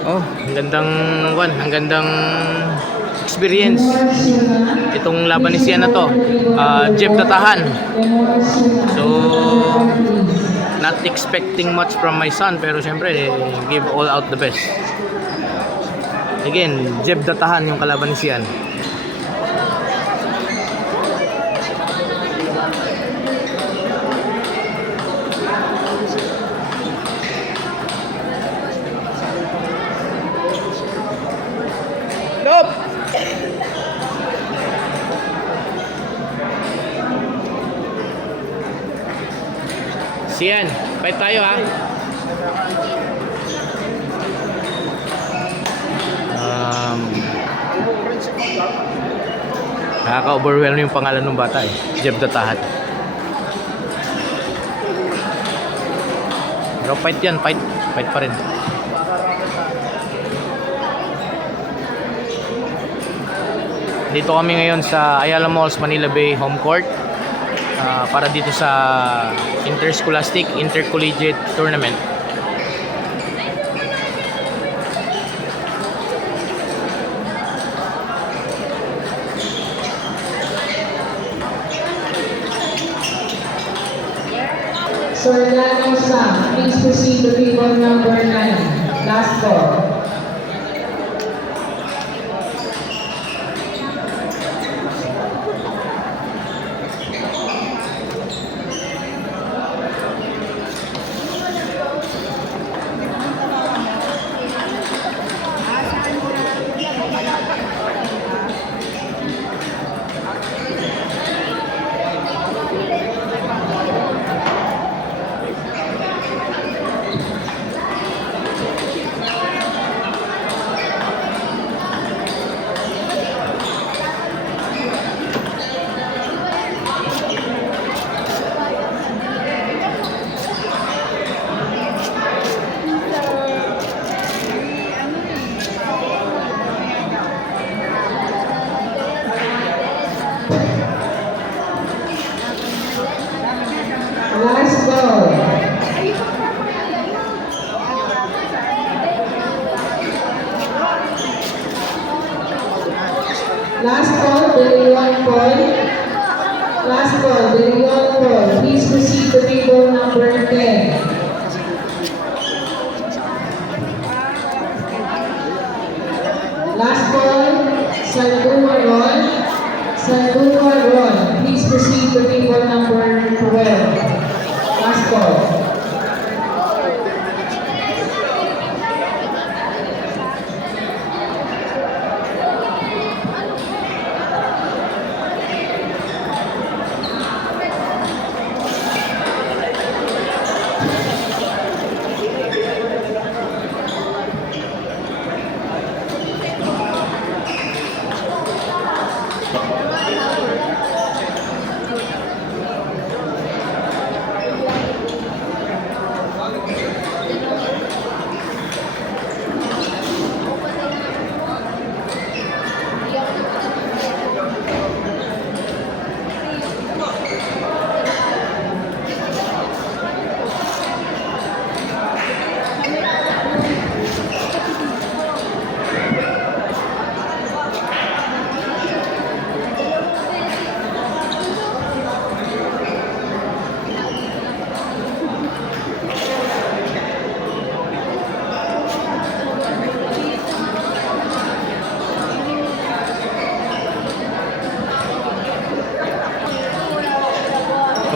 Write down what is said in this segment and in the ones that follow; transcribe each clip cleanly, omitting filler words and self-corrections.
Oh, ang gandang experience. Itong laban ni Sian na to, Jeff Datahan. So, not expecting much from my son, pero syempre, give all out the best. Again, Jeff Datahan yung kalaban ni Sian. Nope. Sian, fight tayo ha. Nakaka-overwhelm yung pangalan ng bata eh. Jeff Datahan. Pero fight yan, fight pa rin. Dito kami ngayon sa Ayala Malls, Manila Bay home court para dito sa Interscholastic Intercollegiate Tournament. Sorlano Sam, please proceed to table number 9. Last call. Last call. Last call, Deleon Paul. Last call, Deleon Paul. Please proceed to table number 10. Last call, Salduma Ron. Salduma Ron. Please proceed to table number 12. Last call.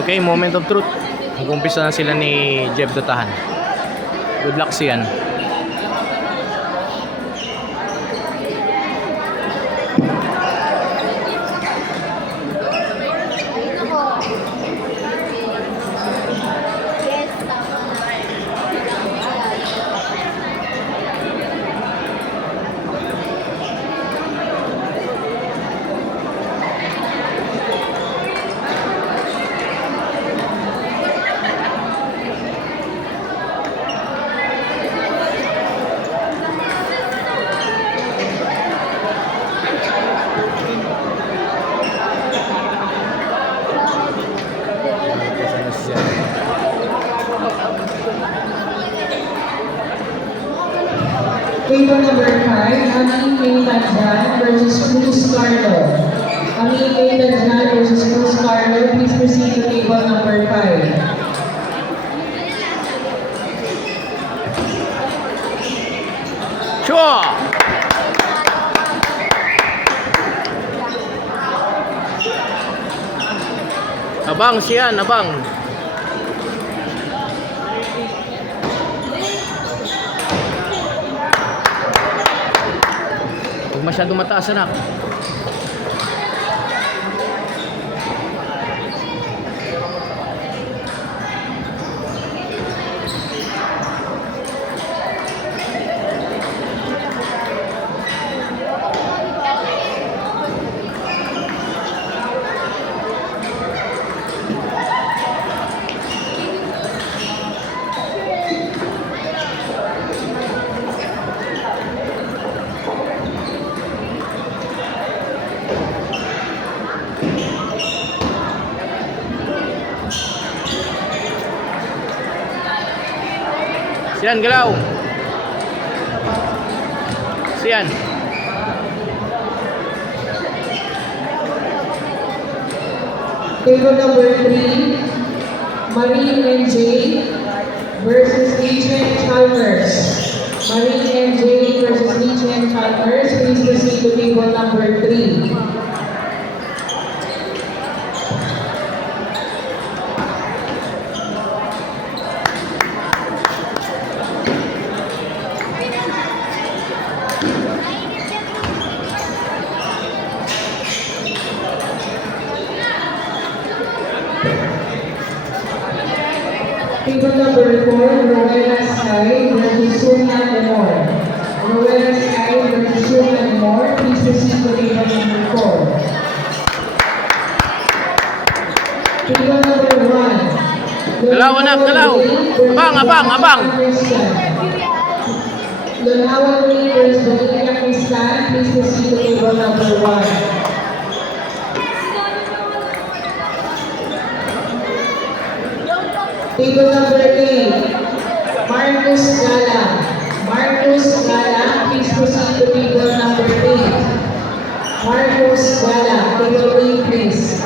Okay, moment of truth. Mag-umpisa na sila ni Jeff Datahan. Good luck Sian. Table number 5, Ami May Tadjan versus Cruz Carlo. Ami May Tadjan versus Cruz Carlo. Please proceed to table number 5. Sure! Abang siyan, abang. Huwag masyadong mataas, anak. Siyan, galaw. Siyan. Table number 3, Marine and Jay versus Legion Chalmers. Marine and Jay versus Legion Chalmers. Please proceed to table number 3. Table number 4, Rowena Sky versus Sonia Lemore. Rowena Sky versus Sonia Lemore. Please proceed to table number 4. Table number 1. Galaw, anak, galaw. Abang, abang, abang. Lonawan Ray versus Bonita Cristan. Please proceed to table number 1. Table number 8, Marcus Gala. Marcus Gala, please proceed to table number 8. Marcus Gala, table 8 please.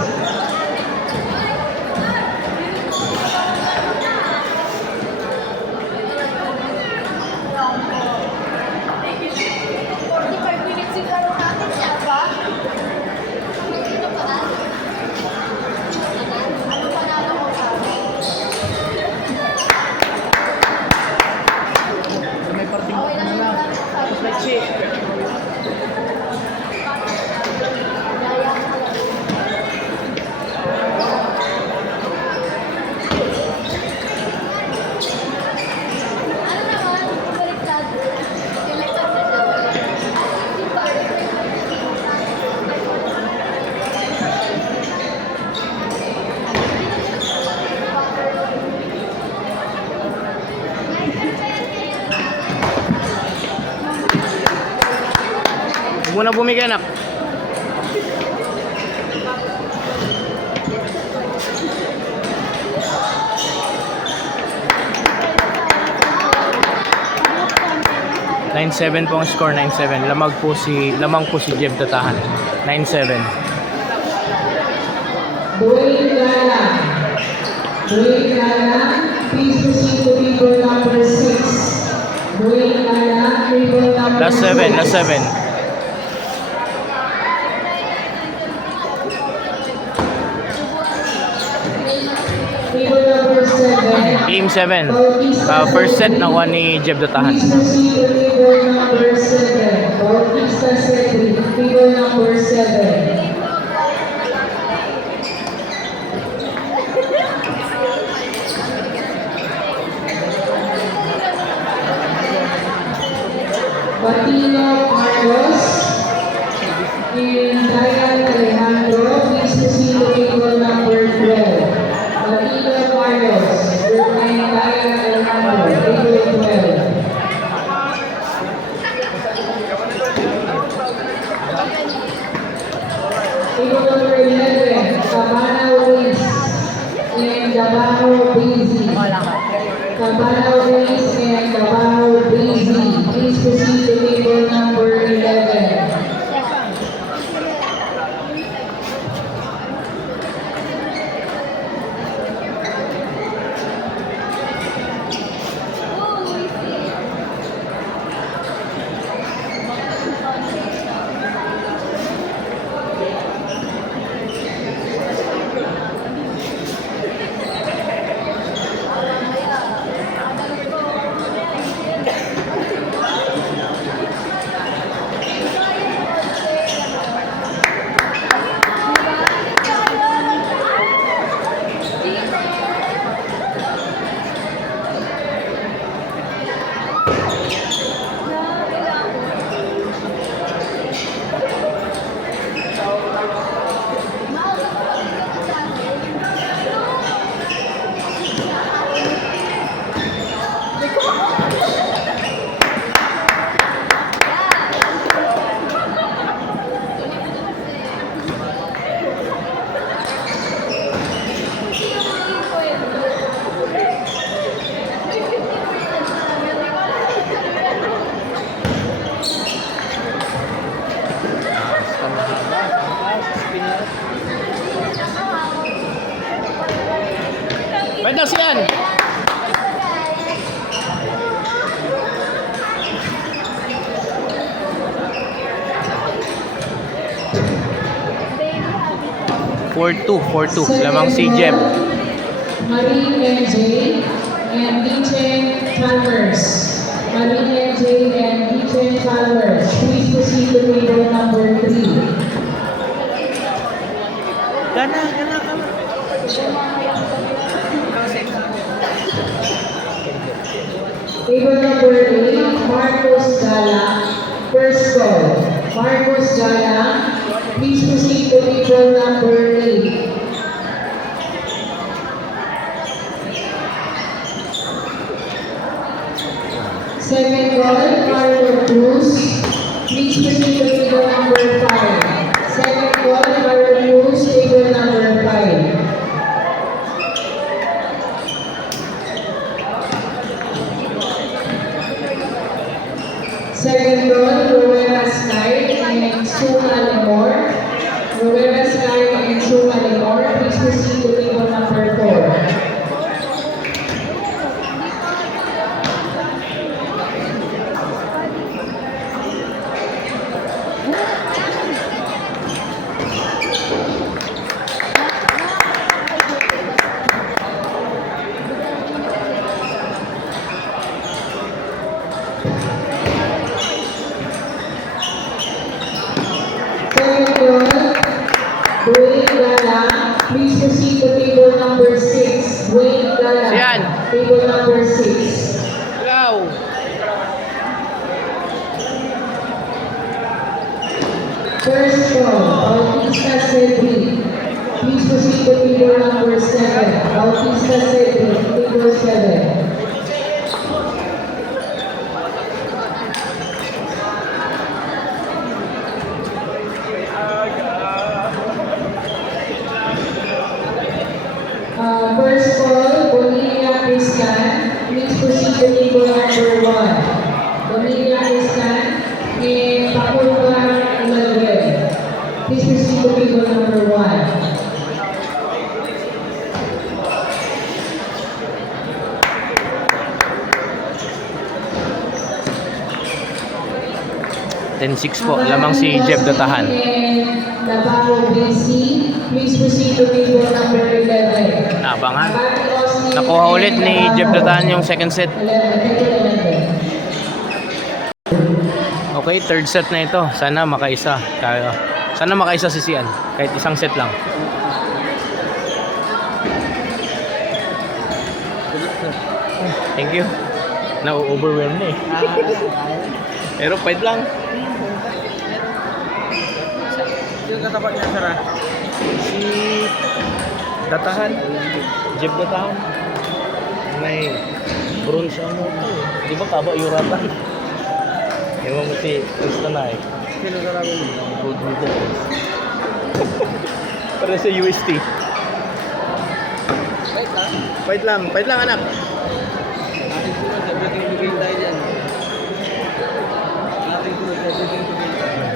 Huwag mo na bumigay, anak. (9-7) po ang score, 9-7. Lamang po si Jeb Tatahan. 9-7. Dwayne Gala. Dwayne Gala, please proceed to table number 6. Dwayne Gala, table number 6. Last 7, last 7. Table number 7. Game 7. First set nakuha ni Jeb Tatahan. Please proceed to table number 7. Bautista Cedric, table number 7. Batino Carlos and Diane Alejandro, please proceed to table number 12. Batino Carlos and Diane Alejandro, table 12. Table number 11, Cabana Ruiz and Davao Breezy. Cabana Ruiz and Davao Breezy, please proceed to daw siyan. Four two. Lamang si Jeb. Marie NJ and Dichen Chalmers. Marie NJ and Dichen Chalmers. Please proceed to table number 3. Gana. Table number 8, Marcos Gala. First call. Marcos Gala. Please proceed to table number 8. Second call, Carlo Cruz. Please proceed to table number 5. Second call, Carlo Cruz, table number 5. Second call, Rowena Sky and Suma Lemore. Rowena Sky and Suma Lemore. Please proceed to table number 4. Second call, Dwayne Gala. Please proceed to table number 6. Dwayne Gala. Siyan. Table number 6. Ikaw. First call, Bautista Cedric. Please proceed to table number 7. Bautista Cedric, table 7. First call, Bonilla Cristan. Please proceed to table number 1. Bonilla Cristan and Pakulga Umalwe. Please proceed to table number 1. Ten six po. Lamang si Jeb Datahan. Nabaho BC. Please proceed to table number 11. Abangan. Nakuha ulit ni Jeb Datahan yung second set. 11. Okay, third set na ito. Sana makaisa. Sana makaisa si Sian. Kahit isang set lang. Thank you. Na-overwhelm na eh. Pero fight lang. Yung katapat niya, Sarah. Si Datahan. Jeb Datahan. May bronze ano to. Di ba kaba yuratan? Ewan mo si Krista na eh. Sino Sarah mo? Good with it. Para sa UST. Wait lang. Fight lang. Fight lang anak. Ating sunod, everything to gain tayo dyan. Ating sunod, everything to gain tayo.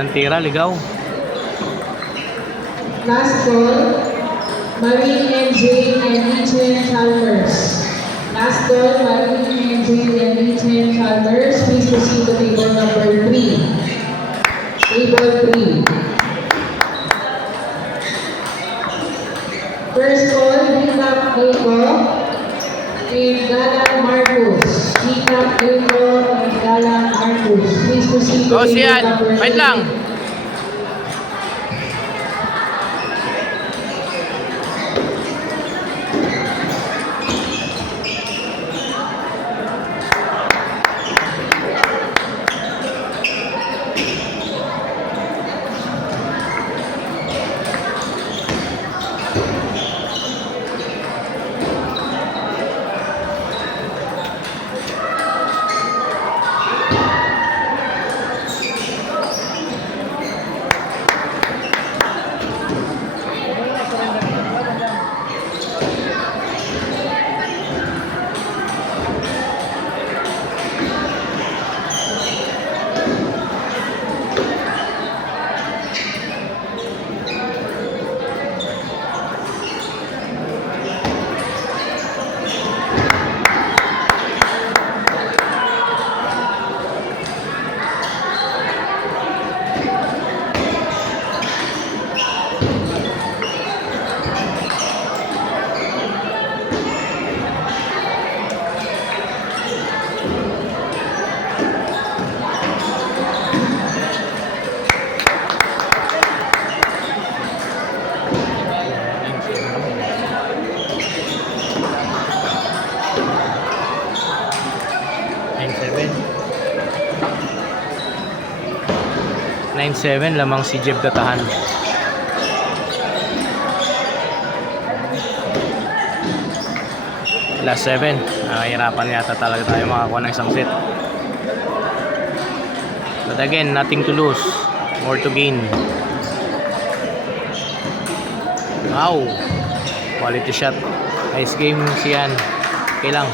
Ang tira, ligaw. Last call, Marie NJ and Dichen Chalmers. Last call, Marie NJ and Dichen Chalmers. Please proceed to table number 3. Table 3. First call, Hikap Eiko and Galang Marcos. Hikap Eiko and Galang Marcos. Please proceed to Go table Sian. number 3. Fight lang. 9-7 lamang si Jeb Datahan. Last 7. Hirapan yata talaga tayo makakuha ng isang set. But again, nothing to lose. More to gain. Wow! Quality shot. Nice game siyan. Okay lang.